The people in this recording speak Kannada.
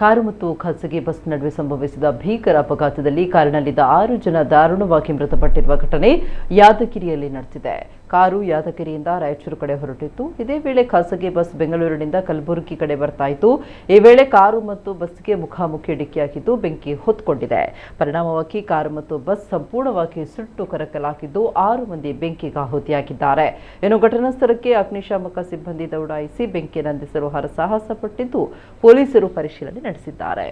ಕಾರು ಮತ್ತು ಖಾಸಗಿ ಬಸ್ ನಡುವೆ ಸಂಭವಿಸಿದ ಭೀಕರ ಅಪಘಾತದಲ್ಲಿ ಕಾರಿನಲ್ಲಿದ್ದ 6 ಜನ ದಾರುಣವಾಗಿ ಮೃತಪಟ್ಟಿರುವ ಘಟನೆ ಯಾದಗಿರಿಯಲ್ಲಿ ನಡೆದಿದೆ. ಕಾರು ಯಾದಗಿರಿಯಿಂದ ರಾಯಚೂರು ಕಡೆ ಹೊರಟಿತ್ತು. ಇದೇ ವೇಳೆ ಖಾಸಗಿ ಬಸ್ ಬೆಂಗಳೂರಿನಿಂದ ಕಲಬುರಗಿ ಕಡೆ ಬರ್ತಾ ಇತ್ತು. ಈ ವೇಳೆ ಕಾರು ಮತ್ತು ಬಸ್ಗೆ ಮುಖಾಮುಖಿ ಡಿಕ್ಕಿಯಾಗಿದ್ದು ಬೆಂಕಿ ಹೊತ್ಕೊಂಡಿದೆ. ಪರಿಣಾಮವಾಗಿ ಕಾರು ಮತ್ತು ಬಸ್ ಸಂಪೂರ್ಣವಾಗಿ ಸುಟ್ಟು ಕರಕಲಾಗಿದ್ದು 6 ಮಂದಿ ಬೆಂಕಿಗೆ ಆಹುತಿಯಾಗಿದ್ದಾರೆ. ಇನ್ನು ಘಟನಾ ಸ್ಥಳಕ್ಕೆ ಅಗ್ನಿಶಾಮಕ ಸಿಬ್ಬಂದಿ ದೌಡಾಯಿಸಿ ಬೆಂಕಿ ನಂದಿಸಲು ಹರಸಾಹಸ ಪಟ್ಟಿದ್ದು ಪೊಲೀಸರು ಪರಿಶೀಲನೆ ನಡೆಸಿದ್ದಾರೆ.